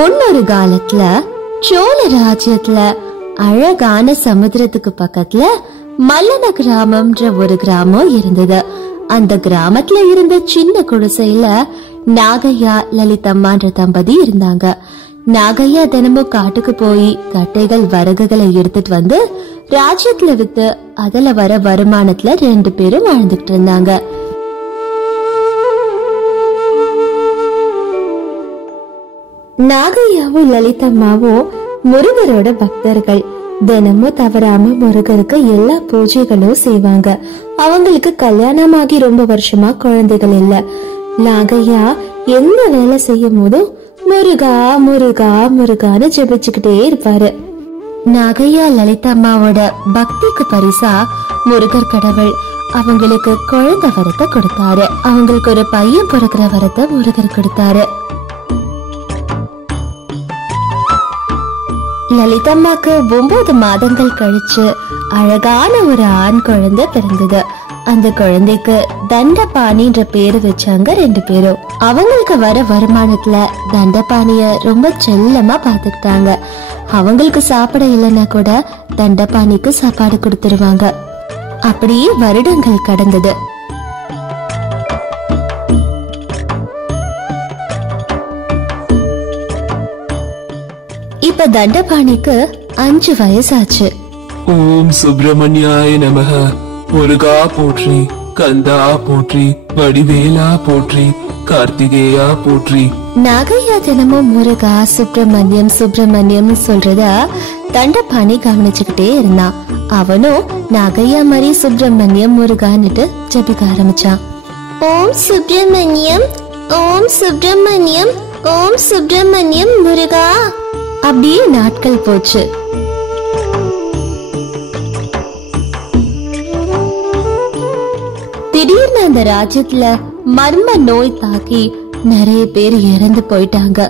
முன்னொரு காலத்துல சோழ ராஜ்யத்துல அழகான சமுத்திரத்துக்கு பக்கத்துல மல்லன கிராமம்ன்ற ஒரு கிராமம் இருந்தது. அந்த கிராமத்துல இருந்த சின்ன குடிசையில நாகையா லலிதம்மான்ற தம்பதி இருந்தாங்க. நாகையா தினமும் காட்டுக்கு போய் கட்டைகள் வரகுகளை எடுத்துட்டு வந்து ராஜ்யத்துல வித்து அதுல வர வருமானத்துல 2 பேரும் வாழ்ந்துட்டு இருந்தாங்க. நாகையாவும் லலிதம்மாவும் முருகரோட பக்தர்கள். தினமும் தவறாம முருகருக்கு எல்லா பூஜைகளும் செய்வாங்க. அவங்களுக்கு கல்யாணமாகி ரொம்ப வருஷமா குழந்தைகள் இல்ல. நாகையா எந்த வேலை செய்யும் போதும் முருகா முருகா முருகான்னு ஜெபிச்சுக்கிட்டே இருப்பாரு. நாகையா லலிதம்மாவோட பக்திக்கு பரிசா முருகர் கடவுள் அவங்களுக்கு குழந்தை வரத்தை கொடுத்தாரு. அவங்களுக்கு ஒரு பையன் பிறக்கிற வரத்தை முருகர் கொடுத்தாரு. லலிதம்மாக்கு 9 மாதங்கள் கழிச்சு அழகான ஒரு ஆண் குழந்தை பிறந்தது. அந்த குழந்தைக்கு தண்டபாணின்ற பேரு வச்சாங்க 2 பேரும். அவங்களுக்கு வர வருமானத்துல தண்டபாணிய ரொம்ப செல்லமா பாத்துக்கிட்டாங்க. அவங்களுக்கு சாப்பிட இல்லைன்னா கூட தண்டபாணிக்கு சாப்பாடு கொடுத்துருவாங்க. அப்படியே வருடங்கள் கடந்தது. இப்ப தண்டபாணிக்கு 5 வயசாச்சு. ஓம் சுப்பிரமணியாய நமஹ. முருகா போற்றி, கந்தா போற்றி, வடிவேலா போற்றி, கார்த்திகேயா போற்றி. நாகையா தினமும் முருகா சுப்பிரமணியம் சுப்பிரமணியம் சொல்றத தண்டபாணி கவனிச்சுக்கிட்டே இருந்தான். அவனும் நாகையா மாதிரி சுப்பிரமணியம் முருகான்னுட்டு ஜபிக்க ஆரம்பிச்சான். ஓம் சுப்பிரமணியம், ஓம் சுப்பிரமணியம், ஓம் சுப்பிரமணியம் முருகா. அப்படியே நாட்கள் போச்சு. திடீர்னு அந்த ராஜ்யத்துல மர்ம நோய் தாக்கி நிறைய பேர் இறந்து போயிட்டாங்க.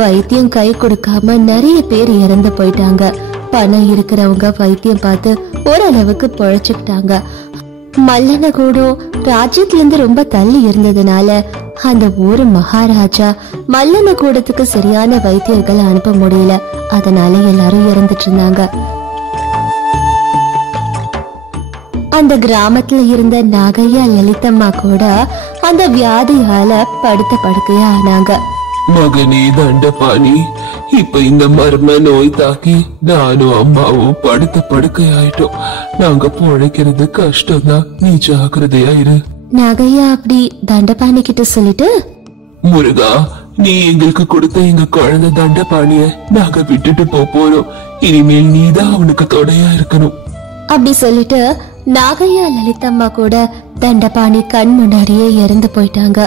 வைத்தியம் கை கொடுக்காம நிறைய பேர் இறந்து போயிட்டாங்க. பணம் இருக்கிறவங்க வைத்தியம் பார்த்து ஓரளவுக்கு பொழைச்சுக்கிட்டாங்க. மல்லன கூடம் ராஜ்யத்துல இருந்து ரொம்ப தள்ளி இருந்ததுனால அந்த ஊரு மகாராஜா மல்லன கூடத்துக்கு சரியான வைத்தியர்கள் அனுப்ப முடியல. அதனால எல்லாரும் இறந்துட்டு இருந்தாங்க. அந்த கிராமத்துல இருந்த நாகையா லலிதம்மா கூட அந்த வியாதியால படுத்த படுக்கையா ஆனாங்க. மகனே தண்டபாணி, இப்ப இந்த மர்ம நோய் தாக்கி நானும் அம்மாவும் படுத்த படுக்கையாயிட்டோம். நாங்க பொழைக்கிறது கஷ்டம் தான், நீ ஜாக்கிரதையா இரு. நாகையா அப்படி தண்டபாணி கிட்ட சொல்லிட்டு, முருகா, நீ எங்களுக்கு கொடுத்த எங்க குழந்தை தண்டபாணிய நாங்க விட்டுட்டு போறோம். இனிமேல் நீதான் அவனுக்கு துணையா இருக்கணும் அப்படி சொல்லிட்டு நாகையா லலிதம்மா கூட தண்டபாணி கண் முன்னாடியே இறந்து போயிட்டாங்க.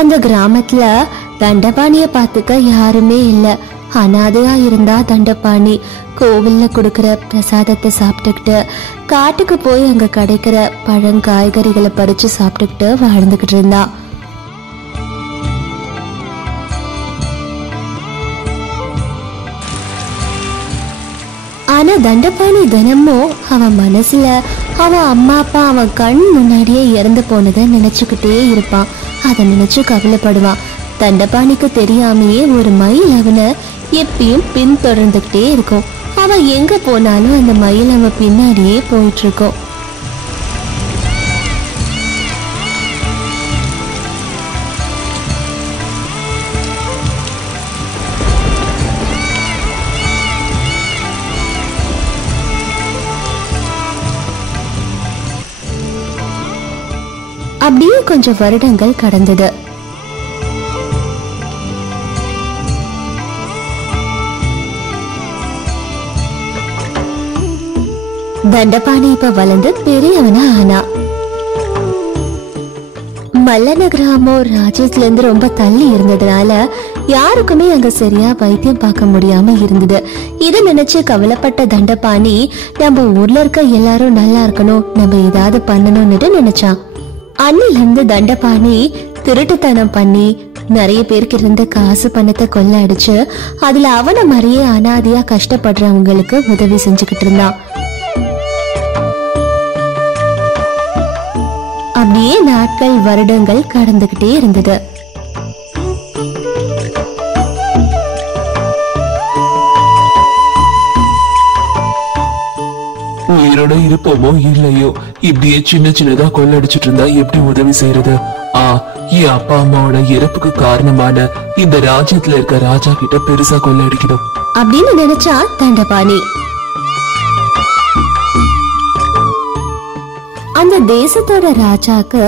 அந்த கிராமத்துல தண்டபாணிய பாத்துக்க யாருமே இல்ல. அனாதையா இருந்தா தண்டபாணி கோவில்ல குடுக்கற பிரசாதத்தை சாப்பிட்டுக்கிட்டு காட்டுக்கு போய் அங்க கிடைக்கிற பழங்காய்கறிகளை பறிச்சு சாப்பிட்டுக்கிட்டு வாழ்ந்துகிட்டு இருந்தா. ஆனா தண்டபாணி தினமும் அவன் மனசுல அவன் அம்மா அப்பா அவன் கண் முன்னாடியே இறந்து போனதை நினைச்சுக்கிட்டே இருப்பான். அதை நினைச்சு கவலைப்படுவான். தண்டபாணிக்கு தெரியாமையே ஒரு மயில் அவனை எப்பயும் பின்தொடர்ந்துகிட்டே இருக்கும். அவன் எங்க போனாலும் அந்த மயில் அவன் பின்னாடியே போயிட்டு இருக்கும். அப்படியே கொஞ்சம் வருடங்கள் கடந்தது. தண்டபாணி இப்ப வளர்ந்து பெரியவனா ஆனா. மல்லன கிராமம் ராஜ்யத்துல இருந்து ரொம்ப தள்ளி இருந்ததுனால யாருக்குமே அங்க சரியா வைத்தியம் பார்க்க முடியாம இருந்தது. இத நினைச்சு கவலைப்பட்ட தண்டபாணி நம்ம ஊர்ல இருக்க எல்லாரும் நல்லா இருக்கணும், நம்ம ஏதாவது பண்ணணும்னு நினைச்சான். அன்னில இருந்து தண்டபாணி திருட்டுத்தனம் பண்ணி நிறைய பேருக்கு இருந்த காசு பணத்தை கொள்ள அடிச்சு அதுல அவனை மாதிரியே அனாதையா கஷ்டப்படுறவங்களுக்கு உதவி செஞ்சுக்கிட்டு இருந்தான். அப்படியே நாட்கள் வருடங்கள் கடந்துகிட்டே இருந்தது. உயிரோட இருப்போமோ இல்லையோ இப்படியே சின்ன சின்னதா கொள்ளடிச்சிட்டு இருந்தா எப்படி உதவி செய்யறது? என் அப்பா அம்மாவோட இறப்புக்கு காரணமான இந்த ராஜ்யத்துல இருக்க ராஜா கிட்ட பெருசா கொள்ளடிக்கணும் அப்படின்னு நினைச்சா தண்டபாணி. அந்த தேசத்தோட ராஜாக்கு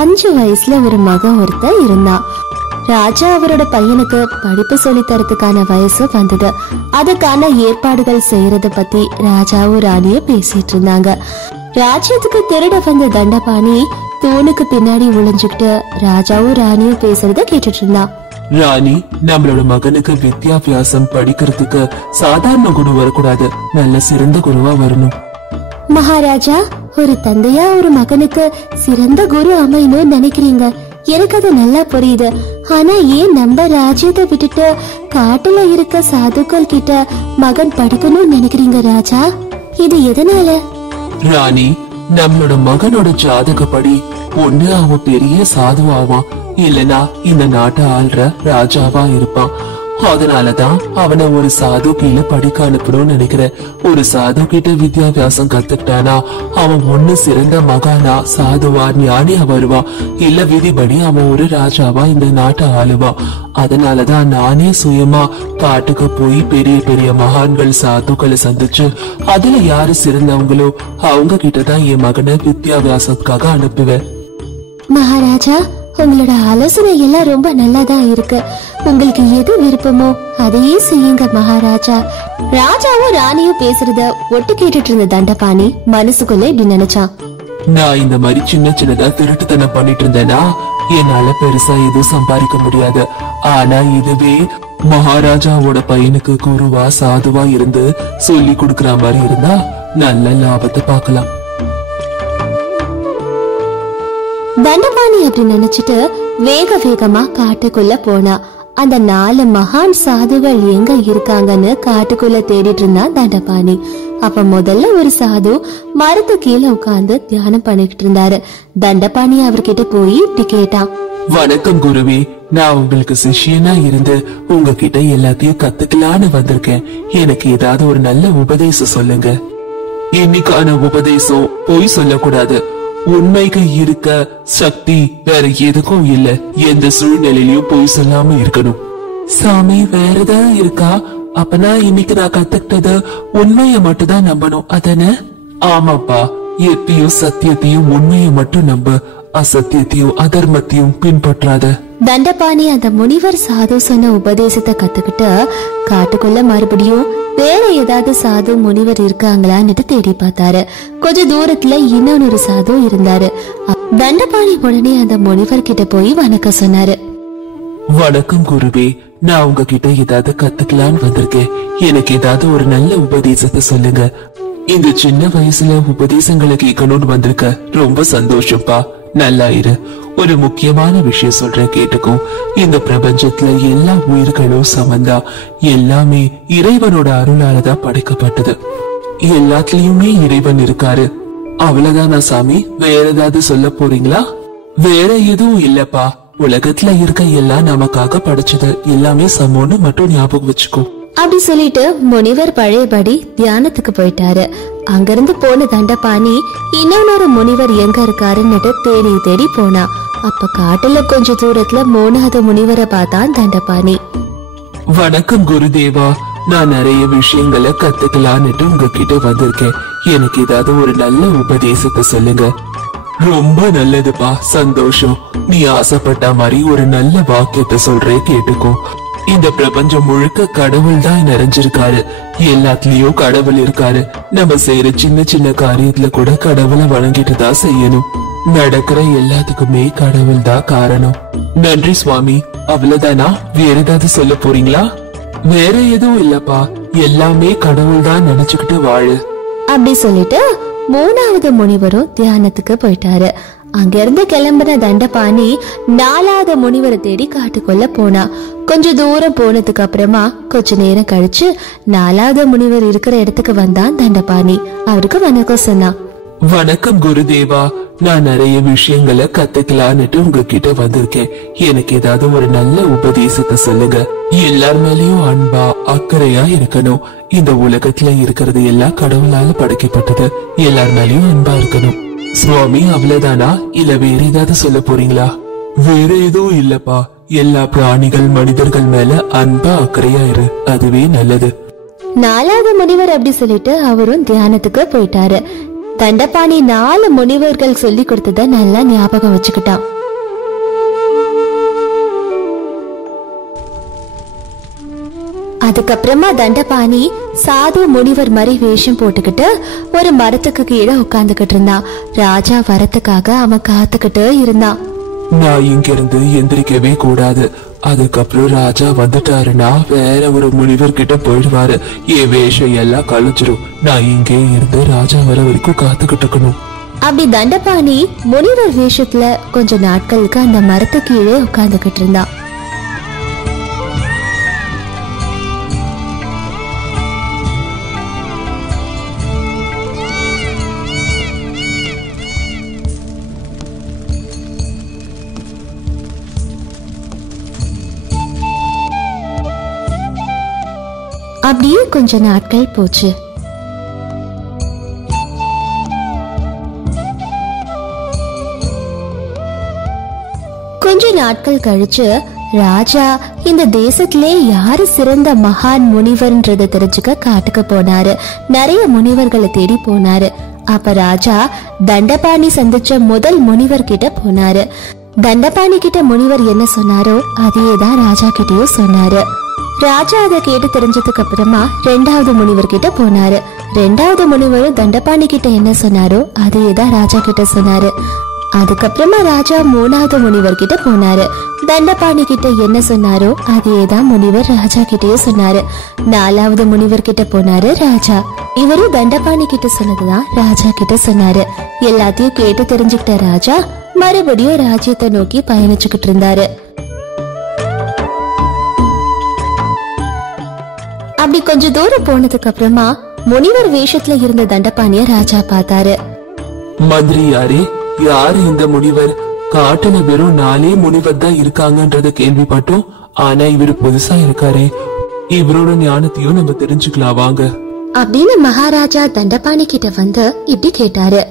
5 வயசுல ஒரு மகன் ஒருத்தர் இருந்தான். ராஜா அவரோட பையனுக்கு படிப்பு சொல்லி தரத்துக்கான வயசு வந்தது. அதுக்கான ஏற்பாடுகள் செய்யறத பத்தி ராஜாவும் ராணியும் பேசிட்டு இருந்தாங்க. ராஜ்யத்துக்கு திருட வந்த தண்டபாணி தூணுக்கு பின்னாடி ஒளிஞ்சுக்கிட்டு ராஜாவும் ராணியும் பேசுறத கேட்டுட்டு இருந்தான். ராணி, நம்மளோட மகனுக்கு வித்யாபியாசம் படிக்கிறதுக்கு சாதாரண குரு வரக்கூடாது, நல்ல சிறந்த குருவா வரணும். மகாராஜா, ஒரு தந்தையா ஒரு மகனுக்கு சிறந்த குரு அமையணும்னு நினைக்கிறீங்க, எனக்கு அது நல்லா புரியுது. ஆனா ஏன் நம்ம ராஜ்யத்தை விட்டுட்டு காட்டுல இருக்க சாதுக்கள் கிட்ட மகன் படிக்கணும்னு நினைக்கிறீங்க ராஜா? இது எதனால? ராணி, நம்மளோட மகனோட ஜாதகப்படி ஒண்ணு அவன் பெரிய சாதுவாவான், இல்லனா இந்த நாட்டை ஆள்ற ராஜாவா இருப்பான். அதனாலதான் அவனை ஒரு சாது கீழே படிக்க அனுப்பணும்னு நினைக்கிறேன். ஒரு சாது கிட்ட வித்யாபியாசம் கத்துக்கிட்டானா அவன் ஒண்ணு சிறந்த மகானா சாதுவா ஞானியா வருவான், இல்ல விதிபடி அவன் ஒரு ராஜாவா இந்த நாட்டை ஆளுவான். அதனாலதான் நானே சுயமா காட்டுக்கு போய் பெரிய பெரிய மகான்கள் சாதுக்களை சந்திச்சு அதுல யாரு சிறந்தவங்களோ அவங்க கிட்டதான் என் மகனை வித்யாபியாசத்துக்காக அனுப்புவேன். மகாராஜா, உங்களோட ஆலோசனை எல்லாம் ரொம்ப நல்லாதான் இருக்கு. உங்களுக்கு எது விருப்பமோ அதையே செய்யுங்க மகாராஜா. ராஜாவும் ராணியும் பேசுறத ஒட்டு கேட்டுட்டு இருந்த தண்டபாணி மனசுக்குள்ள இப்படி நினைச்சான். நான் இந்த மாதிரி சின்ன சின்னதா திருட்டுத்தனம் பண்ணிட்டு இருந்தேனா என்னால பெருசா எதுவும் சம்பாதிக்க முடியாது. ஆனா இதுவே மகாராஜாவோட பையனுக்கு குருவா சாதுவா இருந்து சொல்லி கொடுக்கற மாதிரி இருந்தா நல்ல லாபத்தை பார்க்கலாம். தண்டபாணி அப்படி நினைச்சிட்டு வேக வேகமா காட்டுக்குள்ள போனா. அந்த 4 மகான் சாதுகள் எங்க இருக்காங்கன்னு காட்டுக்குள்ள தேடிட்டு இருந்தான் தண்டபாணி. அப்ப முதல்ல ஒரு சாது மரத்து கீழே உட்கார்ந்து தியானம் பண்ணிக்கிட்டு இருந்தாரு. தண்டபாணி அவர்கிட்ட போய் இப்படி கேட்டான். வணக்கம் குருவே, நான் உங்களுக்கு சிஷ்யனா இருந்து உங்ககிட்ட எல்லாத்தையும் கத்துக்கலான்னு வந்திருக்கேன். எனக்கு ஏதாவது ஒரு நல்ல உபதேசம் சொல்லுங்க. இன்னைக்கான உபதேசம் பொய் சொல்லக்கூடாது, உண்மைக்கு இருக்க சக்தி வேற எதுக்கும் இல்ல, எந்த சூழ்நிலையிலயும் பொய் சொல்லாம இருக்கணும். சாமி, வேற ஏதாவது இருக்கா? அப்பனா இன்னைக்கு நான் கத்துக்கிட்டது உண்மைய மட்டும் தான் நம்பணும் அதானே? ஆமாப்பா, எப்பயும் சத்தியத்தையும் உண்மையை மட்டும் நம்ப, அசத்தியத்தையும் அதர்மத்தையும் பின்பற்றாத. தண்டபாணி அந்த முனிவர் சாது சொன்ன உபதேசத்தை கத்துக்கிட்டு காட்டுக்குள்ள மறுபடியும் வேற ஏதாவது சாது முனிவர் இருக்காங்களான்னு தேடி பார்த்தாரு. கொஞ்ச தூரத்துல இன்னொரு சாது இருந்தாரு. தண்டபாணி உடனே அந்த முனிவர் கிட்ட போய் வணக்கம் சொன்னாரு. வணக்கம் குருவே, நான் உங்ககிட்ட ஏதாவது கத்துக்கலான்னு வந்திருக்கேன். எனக்கு ஏதாவது ஒரு நல்ல உபதேசத்தை சொல்லுங்க. இந்த சின்ன வயசுல உபதேசங்களை கேட்கணும்னு வந்திருக்க, ரொம்ப சந்தோஷம்ப்பா. நல்லா இரு. ஒரு முக்கியமான விஷயம் சொல்றேன், கேட்டுக்கோ. இந்த பிரபஞ்சத்துல எல்லா உயிர்களும் சமந்தா, எல்லாமே இறைவனோட அருளாலதான் படைக்கப்பட்டது. எல்லாத்துலயுமே இறைவன் இருக்காரு. அவ்வளவுதானா சாமி? வேற ஏதாவது சொல்ல போறீங்களா? வேற எதுவும் இல்லப்பா. உலகத்துல இருக்க எல்லாம் நமக்காக படைச்சது, எல்லாமே சமம்னு மட்டும் ஞாபகம் வச்சுக்கோ. அப்படி சொல்லிட்டு முனிவர் பழையபடி தியானத்துக்கு போயிட்டாரு. அங்கிருந்து போன தண்டபாணி இன்னொரு முனிவர் எங்க இருக்காருன்னு தேடி தேடி போனா. அப்ப காட்டுல கொஞ்ச தூரத்துல 3வது முனிவரை பார்த்தான் தண்டபாணி. வணக்கம் குருதேவா, நான் நிறைய விஷயங்களை கத்துக்கலான்னுட்டு உங்ககிட்ட வந்திருக்கேன். எனக்கு ஏதாவது ஒரு நல்ல உபதேசத்தை சொல்லுங்க. ரொம்ப நல்லதுப்பா, சந்தோஷம். நீ ஆசைப்பட்ட மாதிரி ஒரு நல்ல வாக்கியத்தை சொல்றே, கேட்டுக்கோ. இந்த பிரபஞ்சம் முழுக்க கடவுள் தான் நிறைஞ்சிருக்காரு. எல்லாத்துலயும் கடவுள் இருக்காரு. நம்ம செய்யற சின்ன சின்ன காரியத்துல கூட கடவுளை வணங்கிட்டு தான் செய்யணும். நடக்கிற எல்லாத்துக்குமே கடவுள் தான் காரணம். நன்றி சுவாமி. அவ்வளவுதானா? வேற ஏதாவது சொல்ல போறீங்களா? வேற எதுவும் இல்லப்பா, எல்லாமே கடவுள் தான் நினைச்சுக்கிட்டு வாழு. அப்படி சொல்லிட்டு 3வது முனிவரும் தியானத்துக்கு போயிட்டாரு. அங்கிருந்து கிளம்பின தண்டபாணி 4வது முனிவரை தேடி காட்டுக்குள்ள போனா. கொஞ்ச தூரம் போனதுக்கு அப்புறமா கொஞ்ச நேரம் கழிச்சு 4வது முனிவர் இருக்கிற இடத்துக்கு வந்தான் தண்டபாணி. அவருக்கு வணக்கம் சொன்னான். வணக்கம் குருதேவா. நான் நிறைய விஷயங்களை கத்துக்கலான்னுட்டு உங்ககிட்ட வந்திருக்கேன். எனக்கு ஏதாவது ஒரு நல்ல உபதேசத்தை சொல்லுங்க. எல்லார் மேலயும் அன்பா அக்கறையா இருக்கணும். இந்த உலகத்துல இருக்கிறது எல்லாம் கடவுளால படைக்கப்பட்டது. எல்லார் மேலயும் அன்பா இருக்கணும். சுவாமி, அவ்வளவுதானா இல்ல வேற ஏதாவது சொல்ல போறீங்களா? வேற எதுவும் இல்லப்பா. எல்லா பிராணிகள் மனிதர்கள் மேல அன்பா அக்கறையா இரு, அதுவே நல்லது. 4வது முனிவர் அப்படி சொல்லிட்டு அவரும் தியானத்துக்கு போயிட்டாரு. தண்டபாணி 4 முனிவர்கள் சொல்லி கொடுத்தத நல்லா ஞாபகம் வச்சுக்கிட்டான். அதுக்கப்புறமா தண்டபாணி சாது முனிவர் மாதிரி வேஷம் போட்டுக்கிட்டு ஒரு மரத்துக்கு கீழே உட்கார்ந்துகிட்டு இருந்தான். ராஜா வரத்துக்காக அவன் காத்துக்கிட்டு இருந்தான். நான் இங்க இருந்து எந்திரிக்கவே கூடாது. அதுக்கப்புறம் ராஜா வந்துட்டாருன்னா வேற ஒரு முனிவர் கிட்ட போயிடுவாரு. என் வேஷம் எல்லாம் கழிச்சிடும். நான் இங்கே இருந்து ராஜா வர வரைக்கும் காத்துக்கிட்டு இருக்கணும். அப்படி தண்டபாணி முனிவர் வேஷத்துல கொஞ்ச நாட்களுக்கு அந்த மரத்து கீழே உட்கார்ந்துகிட்டு இருந்தான். அப்படியே கொஞ்ச நாட்கள் போச்சு. கொஞ்ச நாட்கள் கழிச்சு ராஜா இந்த தேசத்திலே யாரு சிறந்த மகான் முனிவர்ன்றத தெரிஞ்சுக்க காட்டுக்கு போனாரு. நிறைய முனிவர்களை தேடி போனாரு. அப்ப ராஜா தண்டபாணி சந்திச்ச முதல் முனிவர் கிட்ட போனாரு. தண்டபாணி கிட்ட முனிவர் என்ன சொன்னாரோ அதேதான் ராஜா கிட்டயும் சொன்னாரு. ராஜா அதை கேட்டு தெரிஞ்சதுக்கு அப்புறமா 2வது முனிவர் கிட்ட போனாரு. 2வது முனிவரும் தண்டபாணி கிட்ட என்ன சொன்னாரோ அதேதான் ராஜா கிட்ட சொன்னாரு. அதுக்கப்புறமா ராஜா 3வது முனிவர் கிட்ட போனாரு. தண்டபாணி கிட்ட என்ன சொன்னாரோ அதேதான் முனிவர் ராஜா கிட்டயே சொன்னாரு. 4வது முனிவர் கிட்ட போனாரு ராஜா. இவரும் தண்டபாணி கிட்ட சொன்னதுதான் ராஜா கிட்ட சொன்னாரு. எல்லாத்தையும் கேட்டு தெரிஞ்சுக்கிட்ட ராஜா மறுபடியும் ராஜ்யத்தை நோக்கி பயணிச்சுக்கிட்டு இருந்தாரு. அப்படி கொஞ்ச தூரம் போனதுக்கு அப்புறமா முனிவர் வேஷத்துல இருந்த தண்டபாணிய ராஜா பார்த்தாரு. மந்திரியாரே, யாரு இந்த முனிவர்? காட்டுல வெறும் 4 முனிவர் தான் இருக்காங்கன்றத கேள்விப்பட்டோம். ஆனா இவரு புதுசா இருக்காரே. இவரோட ஞானத்தையும் நம்ம தெரிஞ்சுக்கலாம் வாங்க அப்படின்னு மகாராஜா தண்டபாணி கிட்ட வந்து இப்படி கேட்டாரு.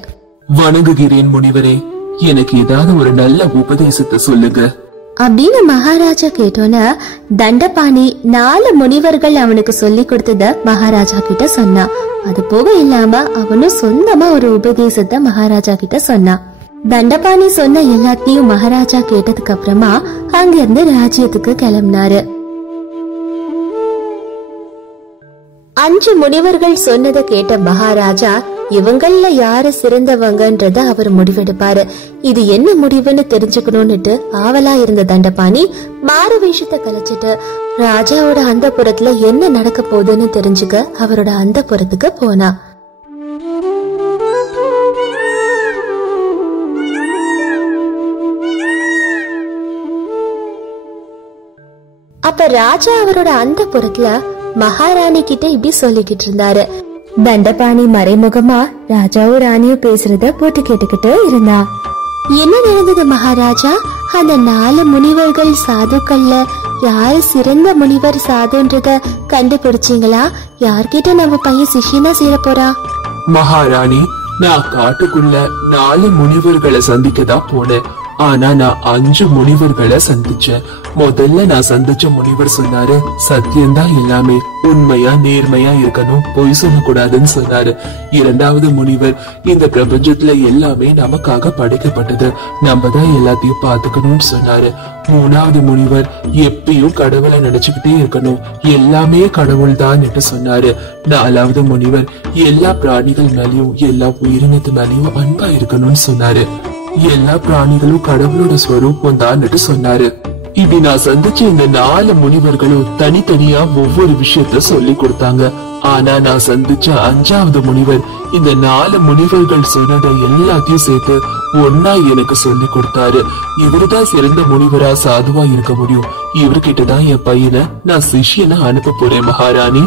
வணங்குகிறேன் முனிவரே. எனக்கு ஏதாவது ஒரு நல்ல உபதேசத்தை சொல்லுங்க அப்படின்னு மகாராஜா கேட்டோன்னு தண்டபாணி 4 முனிவர்கள் அவனுக்கு சொல்லி கொடுத்தத மகாராஜா கிட்ட சொன்னான். அது போக இல்லாம அவனும் சொந்தமா ஒரு உபதேசத்தை மகாராஜா கிட்ட சொன்னான். தண்டபாணி சொன்ன எல்லாத்தையும் மகாராஜா கேட்டதுக்கு அப்புறமா அங்கிருந்து ராஜ்யத்துக்கு கிளம்பினாரு. 5 முனிவர்கள் சொன்னதை கேட்ட மகாராஜா இவங்கள யாரு சிறந்தவங்கன்றத அவர் முடிவெடுப்பாரு. இது என்ன முடிவுன்னு தெரிஞ்சுக்கணும்னுட்டு ஆவலா இருந்த தண்டபாணி மாறு வேஷத்தை கலைச்சிட்டு ராஜாவோட அந்தப்புறத்துல என்ன நடக்க போகுதுன்னு தெரிஞ்சுக்க அவரோட அந்தப்புறத்துக்கு போனா. அப்ப ராஜா அவரோட அந்தப்புறத்துல மகாராணி கிட்ட இப்படி சொல்லிக்கிட்டு இருந்தாரு. தண்டபாணி மறைமுகமா ராஜாவும் ராணியும் பேசுறத போட்டு கேட்டுக்கிட்டு இருந்தா. என்ன நடந்தது மகாராஜா? அந்த 4 முனிவர்கள் சாதுக்கள்ல யாரு சிறந்த முனிவர் சாதுன்றத கண்டுபிடிச்சீங்களா? யார்கிட்ட நம்ம பையன் சிஷ்யனா சேர போறா? மகாராணி, நான் காட்டுக்குள்ள 4 முனிவர்களை சந்திக்கதான் போனேன். ஆனா நான் 5 முனிவர்களை சந்திச்சேன். முதல்ல நான் சந்திச்ச முனிவர் சொன்னாரு, சத்தியம்தான் எல்லாமே, உண்மையா நேர்மையா இருக்கணும், பொய் சொல்லக்கூடாதுன்னு சொன்னாரு. 2வது முனிவர், இந்த பிரபஞ்சத்துல எல்லாமே நமக்காக படைக்கப்பட்டது, நம்ம தான் எல்லாத்தையும் பாத்துக்கணும்னு சொன்னாரு. 3வது முனிவர், எப்பயும் கடவுளை நினைச்சுக்கிட்டே இருக்கணும், எல்லாமே கடவுள் தான் சொன்னாரு. 4வது முனிவர், எல்லா பிராணிகள் மேலயும் எல்லா உயிரினத்து மேலயும் அன்பா இருக்கணும்னு சொன்னாரு. எல்லா பிராணிகளும் கடவுளோட ஸ்வரூபம் தான் சொன்னாரு. இப்படி நான் சந்திச்ச இந்த 4 முனிவர்களும் தனித்தனியா ஒவ்வொரு விஷயத்த சொல்லி கொடுத்தாங்க. ஆனா நான் சந்திச்ச 5வது முனிவர் இந்த 4 முனிவர்கள் சொன்னதை எல்லாத்தையும் சேர்த்து ஒன்னா எனக்கு சொல்லி கொடுத்தாரு. இவருதான் சிறந்த முனிவரா சாதுவா இருக்க முடியும். இவர்கிட்டதான் என் பையனை நான் சிஷ்யனை அனுப்ப போறேன் மகாராணி.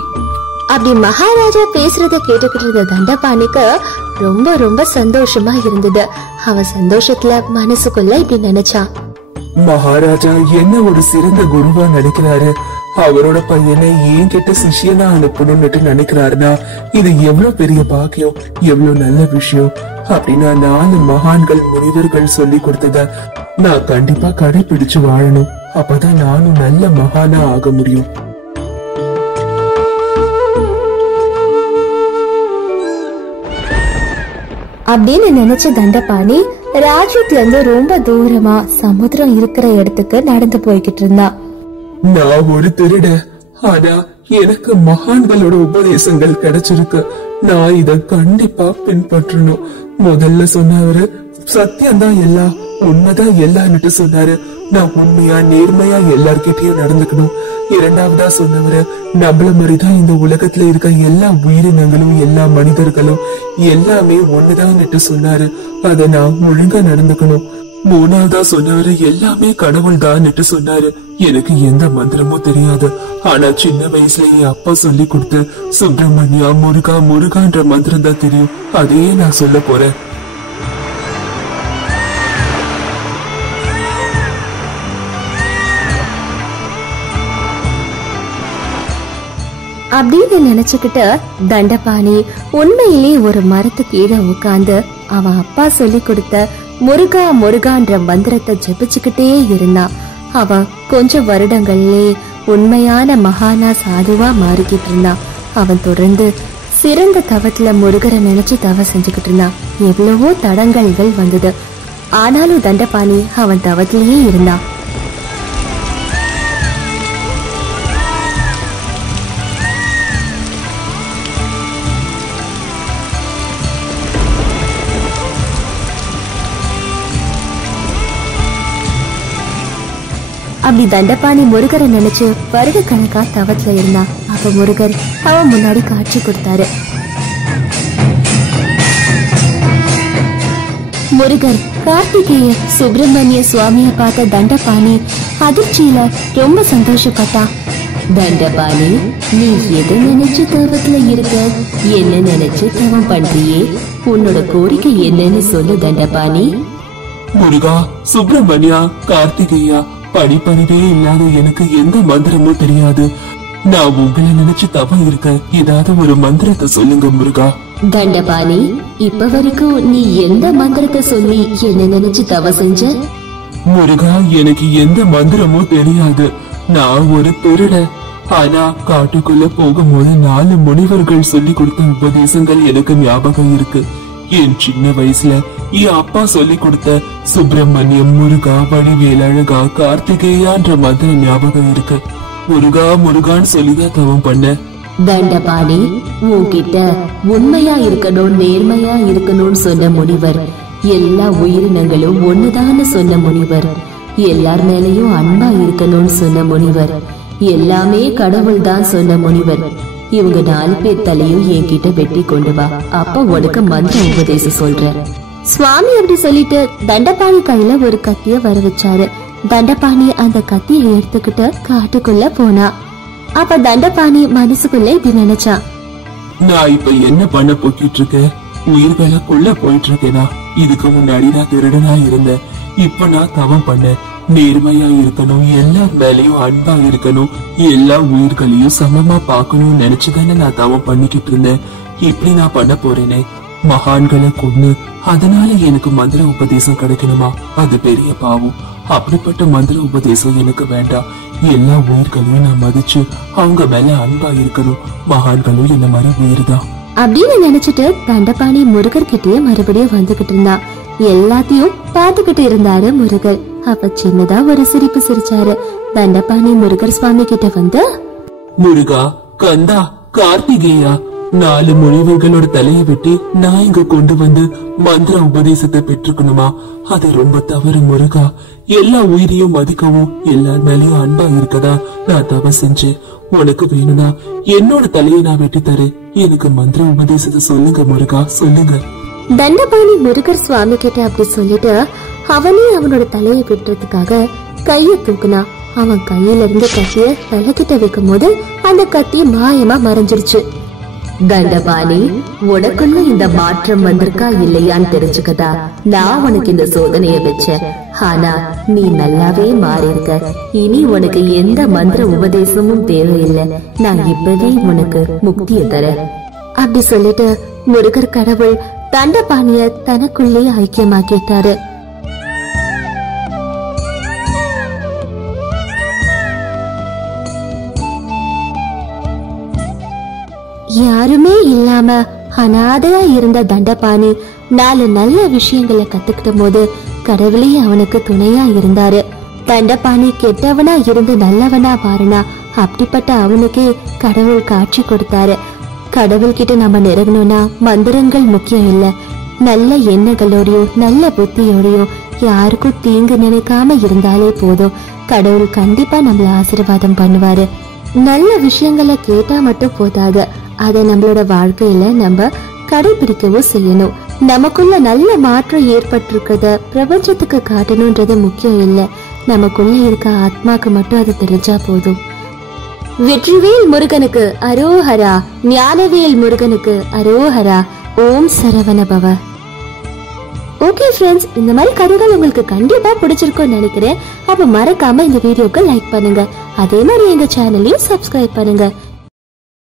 அப்படி மகாராஜா பேசுறத கேட்டுக்கிட்டு இருந்த தண்டபாணிக்கு ரொம்ப ரொம்ப சந்தோஷமா இருந்தது. அவன் சந்தோஷத்துல மனசுக்குள்ள இப்படி நினைச்சான், மகாராஜா என்ன ஒரு சிறந்த குருவா நினைக்கிறாரு. அவரோட பையனை ஏன் கிட்ட சிஷியனா அனுப்பணும்னு நினைக்கிறாருன்னா இது எவ்வளவு பெரிய பாக்கியம், எவ்வளவு நல்ல விஷயம். அப்படின்னா 4 மகான்கள் முனிவர்கள் சொல்லி கொடுத்தத நான் கண்டிப்பா கடைபிடிச்சு வாழணும். அப்பதான் நானும் நல்ல மகானா ஆக முடியும். அப்படின்னு நினைச்ச தண்டபாணி ராஜ்யத்துல இருந்து ரொம்ப தூரமா சமுத்திரம் இருக்கிற இடத்துக்கு நடந்து போய்கிட்டு இருந்தான். நான் ஒரு திருட, ஆனா எனக்கு மகான்களோட உபதேசங்கள் கிடைச்சிருக்கு. நான் இத கண்டிப்பா பின்பற்றணும். முதல்ல சொன்னவரு சத்தியம்தான் எல்லாம், உண்மைதான் எல்லான்னுட்டு சொன்னாரு. நான் உண்மையா நேர்மையா எல்லார்கிட்டயும் நடந்துக்கணும். இரண்டாவதா சொன்னவரு நம்மள மாதிரிதான் இந்த உலகத்துல இருக்க எல்லா உயிரினங்களும் எல்லா மனிதர்களும் எல்லாமே ஒண்ணுதான்னுட்டு சொன்னாரு. அத நான் ஒழுங்கா நடந்துக்கணும். மூணாவதா சொன்னவரு எல்லாமே கடவுள் தான்னுட்டு சொன்னாரு. எனக்கு எந்த மந்திரமும் தெரியாது. ஆனா சின்ன வயசுல என் அப்பா சொல்லி கொடுத்து சுப்பிரமணியா முருகா முருகான்ற மந்திரம் தான் தெரியும். அதையே நான் சொல்ல போறேன். அப்படின்னு நினைச்சுக்கிட்டு தண்டபாணி உண்மையிலே ஒரு மரத்து கீழே உட்கார்ந்து அவன் அப்பா சொல்லி கொடுத்த முருகா முருகான்ற மந்திரத்தை ஜெபிச்சுக்கிட்டே இருந்தான். அவன் கொஞ்சம் வருடங்கள்லே உண்மையான மகானா சாதுவா மாறிக்கிட்டு இருந்தான். அவன் தொடர்ந்து சிறந்த தவத்துல முருகரை நினைச்சு தவம் செஞ்சுக்கிட்டு இருந்தான். எவ்வளவோ தடங்கல்கள் வந்தது. ஆனாலும் தண்டபாணி அவன் தவத்திலேயே இருந்தான். அப்படி தண்டபாணி முருகரை நினைச்சு வருட கணக்கா தவத்துல இருந்தான். அப்ப முருகர் அவன் முன்னாடி காட்சி கொடுத்தாரு. முருகர் கார்த்திகேய சுப்பிரமணிய சுவாமிய பார்த்த தண்டபாணி அதிர்ச்சியில ரொம்ப சந்தோஷப்பட்டான். தண்டபாணி, நீ எதை நினைச்சு தவத்துல இருக்க? என்ன நினைச்சு தவம் பண்றியே? உன்னோட கோரிக்கை என்னன்னு சொல்லு தண்டபாணி. முருகா, சுப்பிரமணியா, கார்த்திகேயா, படிப்பறிவே இல்லாத எனக்கு எந்த மந்திரமும் தெரியாது. நான் உங்களை நினைச்சு தவம் இருக்க. ஏதாவது ஒரு மந்திரத்தை சொல்லுங்க முருகா. தண்டபாணி, இப்ப வரைக்கும் நீ எந்த மந்திரத்தை சொல்லி என்ன நினைச்சு தவம் செஞ்ச? முருகா, எனக்கு எந்த மந்திரமும் தெரியாது. நான் ஒரு திருட. ஆனா காட்டுக்குள்ள போகும்போது 4 முனிவர்கள் சொல்லி கொடுத்த உபதேசங்கள் எனக்கு ஞாபகம் இருக்கு. என் சின்ன வயசுல என் அப்பா சொல்லி கொடுத்த சுப்பிரமணியம் முருகா வடிவேல் அழகா கார்த்திகேயான்ற மந்திரம் ஞாபகம் இருக்கு. முருகா முருகான்னு சொல்லிதான் தவம் பண்ண. தண்டபாணி, உன்கிட்ட உண்மையா இருக்கணும் நேர்மையா இருக்கணும்னு சொன்ன முனிவர், எல்லா உயிரினங்களும் ஒண்ணுதான்னு சொன்ன முனிவர், எல்லார் மேலையும் அன்பா இருக்கணும்னு சொன்ன முனிவர், எல்லாமே கடவுள் தான் சொன்ன முனிவர், இவங்க 4 பேர் தலையும் என்கிட்ட வெட்டி கொண்டு வா. அப்ப உனக்கு மந்திர உபதேசம் சொல்றேன். சுவாமி அப்படி சொல்லிட்டு தண்டபாணி கையில ஒரு கத்திய வர வச்சாரு. தண்டபாணி அந்த கத்தியை எடுத்துக்கிட்டு காட்டுக்குள்ள போனா. அப்ப தண்டபாணி மனசுக்குள்ள இப்படி நினைச்சான், நான் இப்ப என்ன பண்ண போக்கிட்டு இருக்கேன்? உயிர்களுக்குள்ள போயிட்டு இருக்கேனா? இதுக்கு முன்னாடி நான் திருடனா இருந்தேன். இப்ப நான் தவம் பண்ண நேர்மையா இருக்கணும், எல்லார் மேலயும் அன்பா இருக்கணும், எல்லா உயிர்களையும் சமமா பாக்கணும்னு நினைச்சுதானே நான் தவம் பண்ணிக்கிட்டு இருந்தேன். இப்படி நான் பண்ண போறேனே, மகான்களை கொண்டு அதனால எனக்கு மந்திர உபதேசம் கிடைக்கணுமா? அது பெரிய பாவம். அப்படிப்பட்ட மந்திர உபதேசம் எனக்கு வேண்டாம். எல்லா உயிர்களையும் நான் மதிச்சு அவங்க மேல அன்பா இருக்கணும். மகான்களும் என்ன மாதிரி வேறுதான் அப்படின்னு நினைச்சிட்டு தண்டபாணி முருகர் கிட்டயே மறுபடியும் வந்துகிட்டு இருந்தான். எல்லாத்தையும் பாத்துக்கிட்டு இருந்தாரு முருகர். அப்ப சின்னதா ஒரு சிரிப்பு சிரிச்சாரு. தண்டபாணி முருகர் சுவாமி கிட்ட வந்து, முருகா, கந்தா, கார்த்திகேயா, 4 முனிவர்களோட தலையை வெட்டி நான் இங்க கொண்டு வந்து மந்திர உபதேசத்தை பெற்றுக்கணுமா? அது ரொம்ப தவறு முருகா. எல்லா உயிரையும் மதிக்கவும் எல்லார் மேலயும் அன்பா இருக்கதா நான் தவம் செஞ்சேன். உனக்கு வேணும்னா என்னோட தலையை நான் வெட்டி தரேன். எனக்கு மந்திர உபதேசத்தை சொல்லுங்க முருகா, சொல்லுங்க. தண்டபாணி முருகர் சுவாமி கிட்ட அப்படி சொல்லிட்டு அவனே அவனோட தலையை வெட்டுறதுக்காக கைய தூக்குனா. அவன் கையில இருந்து கத்திய தலைக்கிட்ட வைக்கும் போது அந்த கத்தி மாயமா மறைஞ்சிருச்சு. தண்டபாணி, உனக்குள்ள இந்த மாற்றம் வந்திருக்கா இல்லையான்னு தெரிஞ்சுக்கதா நான் உனக்கு இந்த சோதனைய வச்சேன். ஆனா நீ நல்லாவே மாறி இருக்க. இனி உனக்கு எந்த மந்திர உபதேசமும் தேவையில்லை. நான் இப்பவே உனக்கு முக்திய தரேன். அப்படி சொல்லிட்டு முருகர் கடவுள் தண்டபாணிய தனக்குள்ளே ஐக்கியமாக்கிட்டாரு. யாருமே இல்லாம அனாதையா இருந்த தண்டபாணி 4 நல்ல விஷயங்களை கத்துக்கிட்ட போது கடவுளே அவனுக்கு துணையா இருந்தாரு. தண்டபாணி கெட்டவனா இருந்து நல்லவனா மாறினா அப்படிப்பட்ட அவனுக்கே கடவுள் காட்சி கொடுத்தாரு. கடவுள்கிட்ட நம்ம நெருங்கணும்னா மந்திரங்கள் முக்கியம் இல்ல, நல்ல எண்ணங்களோடயோ நல்ல புத்தியோடயோ யாருக்கும் தீங்கு நினைக்காம இருந்தாலே போதும். கடவுள் கண்டிப்பா நம்மள ஆசீர்வாதம் பண்ணுவாரு. நல்ல விஷயங்களை கேட்டா மட்டும் போதாது, அத நம்மளோட வாழ்க்கையில நம்ம கடைபிடிக்கவும் செய்யணும். நமக்குள்ள நல்ல மாற்றம் ஏற்பட்டிருக்கிறத பிரபஞ்சத்துக்கு காட்டணும்ன்றது முக்கியம் இல்ல, நமக்குள்ள இருக்க ஆத்மாக்கு மட்டும் அது தெரிஞ்சா போதும். வெற்றிவேல் முருகனுக்கு அரோஹரா, ஞானவேல் முருகனுக்கு அரோஹரா. ஓம் சரவணபவ. ஓகே ஃப்ரெண்ட்ஸ், இந்த மாதிரி கதைகள் உங்களுக்கு கண்டிப்பா பிடிச்சிருக்கும்னு நினைக்கிறேன். அப்ப மறக்காம இந்த வீடியோக்கு லைக் பண்ணுங்க, அதே மாதிரி எங்க சேனலையும் சப்ஸ்கிரைப் பண்ணுங்க.